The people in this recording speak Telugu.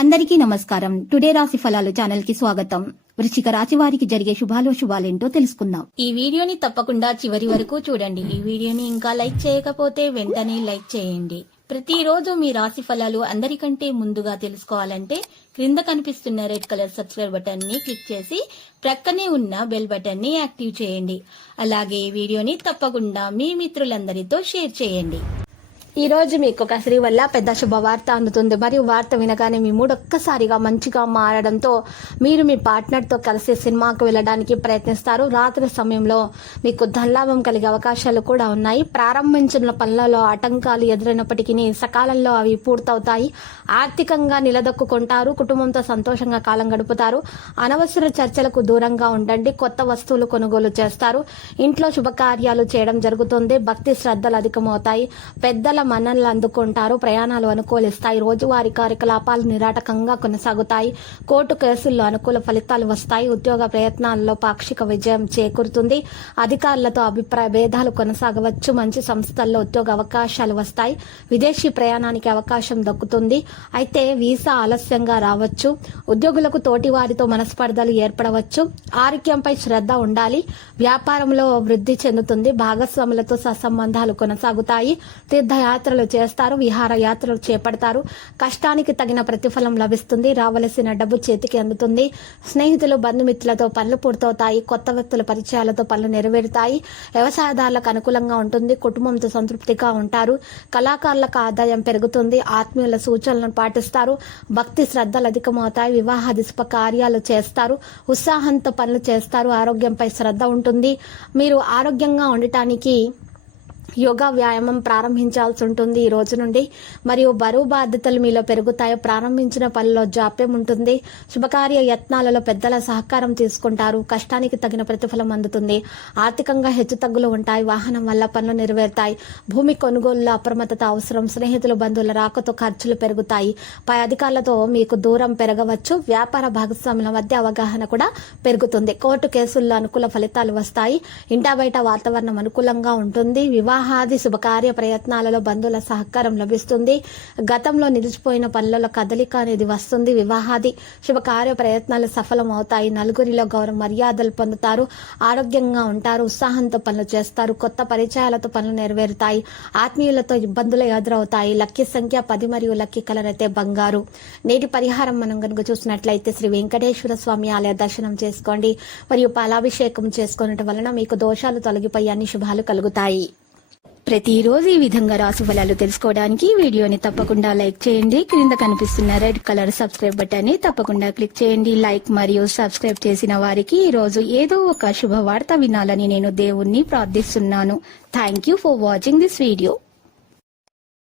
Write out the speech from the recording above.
అందరికీ నమస్కారం. టుడే రాశి ఫలాలు ఛానల్ కి స్వాగతం. వృశ్చిక రాశి వారికి జరిగే శుభాలేంటో తెలుసుకుందాం. ఈ వీడియోని తప్పకుండా చివరి వరకు చూడండి. ఈ వీడియోని ఇంకా లైక్ చేయకపోతే వెంటనే లైక్ చేయండి. ప్రతిరోజు మీ రాశి ఫలాలు అందరికంటే ముందుగా తెలుసుకోవాలంటే క్రింద కనిపిస్తున్న రెడ్ కలర్ సబ్స్క్రైబ్ బటన్ ని క్లిక్ చేసి ప్రక్కనే ఉన్న బెల్ బటన్ ని యాక్టివ్ చేయండి. అలాగే ఈ వీడియోని తప్పకుండా మీ మిత్రులందరితో షేర్ చేయండి. ఈ రోజు మీకు ఒక స్త్రీ వల్ల పెద్ద శుభవార్త అందుతుంది. మరియు వార్త వినగానే మీ మూడు ఒక్కసారిగా మంచిగా మారడంతో మీరు మీ పార్ట్నర్తో కలిసి సినిమాకు వెళ్ళడానికి ప్రయత్నిస్తారు. రాత్రి సమయంలో మీకు ధనలాభం కలిగే అవకాశాలు కూడా ఉన్నాయి. ప్రారంభించిన పనులలో ఆటంకాలు ఎదురైనప్పటికీ సకాలంలో అవి పూర్తవుతాయి. ఆర్థికంగా నిలదొక్కుంటారు. కుటుంబంతో సంతోషంగా కాలం గడుపుతారు. అనవసర చర్చలకు దూరంగా ఉండండి. కొత్త వస్తువులు కొనుగోలు చేస్తారు. ఇంట్లో శుభకార్యాలు చేయడం జరుగుతుంది. భక్తి శ్రద్ధలు అధికమవుతాయి. పెద్దల మన్ననలు అందుకుంటారు. ప్రయాణాలు అనుకూలిస్తాయి. రోజువారీ కార్యకలాపాలు నిరాటకంగా కొనసాగుతాయి. కోర్టు కేసుల్లో అనుకూల ఫలితాలు వస్తాయి. ఉద్యోగ ప్రయత్నాల్లో పాక్షిక విజయం చేకూరుతుంది. అధికారులతో అభిప్రాయ భేదాలు కొనసాగవచ్చు. మంచి సంస్థల్లో ఉద్యోగ అవకాశాలు వస్తాయి. విదేశీ ప్రయాణానికి అవకాశం దక్కుతుంది. అయితే వీసా ఆలస్యంగా రావచ్చు. ఉద్యోగులకు తోటి వారితో మనస్పర్ధలు ఏర్పడవచ్చు. ఆరోగ్యంపై శ్రద్ధ ఉండాలి. వ్యాపారంలో వృద్ధి చెందుతుంది. భాగస్వాములతో సత్సంబంధాలు కొనసాగుతాయి. తీర్థయాత్రలు చేస్తారు. విహార యాత్రలు చేపడతారు. కష్టానికి తగిన ప్రతిఫలం లభిస్తుంది. రావలసిన డబ్బు చేతికి అందుతుంది. స్నేహితులు బంధుమిత్రులతో పనులు పూర్తవుతాయి. కొత్త వ్యక్తుల పరిచయాలతో పనులు నెరవేరుతాయి. వ్యవసాయదారులకు అనుకూలంగా ఉంటుంది. కుటుంబంతో సంతృప్తిగా ఉంటారు. కళాకారులకు ఆదాయం పెరుగుతుంది. ఆత్మీయుల సూచనలను పాటిస్తారు. భక్తి శ్రద్ధలు అధికమవుతాయి. వివాహాది శుభ కార్యాలు చేస్తారు. ఉత్సాహంతో పనులు చేస్తారు. ఆరోగ్యంపై శ్రద్ధ ఉంటుంది. మీరు ఆరోగ్యంగా ఉండటానికి యోగా వ్యాయామం ప్రారంభించాల్సి ఉంటుంది ఈ రోజు నుండి. మరియు బరువు బాధ్యతలు మీలో పెరుగుతాయి. ప్రారంభించిన పనిలో జాప్యం ఉంటుంది. శుభకార్య యత్నాలలో పెద్దల సహకారం తీసుకుంటారు. కష్టానికి తగిన ప్రతిఫలం అందుతుంది. ఆర్థికంగా హెచ్చుతగ్గులు ఉంటాయి. వాహనం వల్ల పనులు నెరవేరుతాయి. భూమి కొనుగోలులో అప్రమత్తత అవసరం. స్నేహితులు బంధువుల రాకతో ఖర్చులు పెరుగుతాయి. పై అధికారులతో మీకు దూరం పెరగవచ్చు. వ్యాపార భాగస్వాముల మధ్య అవగాహన కూడా పెరుగుతుంది. కోర్టు కేసుల్లో అనుకూల ఫలితాలు వస్తాయి. ఇంటా బయట వాతావరణం అనుకూలంగా ఉంటుంది. వివాహాది శుభకార్య ప్రయత్నాలలో బంధువుల సహకారం లభిస్తుంది. గతంలో నిలిచిపోయిన పనులలో కదలిక అనేది వస్తుంది. వివాహాది శుభకార్య ప్రయత్నాలు సఫలం అవుతాయి. నలుగురిలో గౌరవ మర్యాదలు పొందుతారు. ఆరోగ్యంగా ఉంటారు. ఉత్సాహంతో పనులు చేస్తారు. కొత్త పరిచయాలతో పనులు నెరవేరుతాయి. ఆత్మీయులతో ఇబ్బందులు ఎదురవుతాయి. లక్కీ సంఖ్య 10 మరియు లక్కీ కలర్ అయితే బంగారు. నేటి పరిహారం మనం కనుక చూసినట్లయితే శ్రీ వెంకటేశ్వర స్వామి ఆలయ దర్శనం చేసుకోండి. మరియు పాలాభిషేకం చేసుకోవడం వలన మీకు దోషాలు తొలగిపోయి అన్ని శుభాలు కలుగుతాయి. ప్రతిరోజు ఈ విధంగా రాశి ఫలాలు తెలుసుకోవడానికి వీడియోని తప్పకుండా లైక్ చేయండి. క్రింద కనిపిస్తున్న రెడ్ కలర్ సబ్స్క్రైబ్ బటన్ ని తప్పకుండా క్లిక్ చేయండి. లైక్ మరియు సబ్స్క్రైబ్ చేసిన వారికి ఈ రోజు ఏదో ఒక శుభవార్త వినాలని నేను దేవుణ్ణి ప్రార్థిస్తున్నాను. Thank you for watching this video.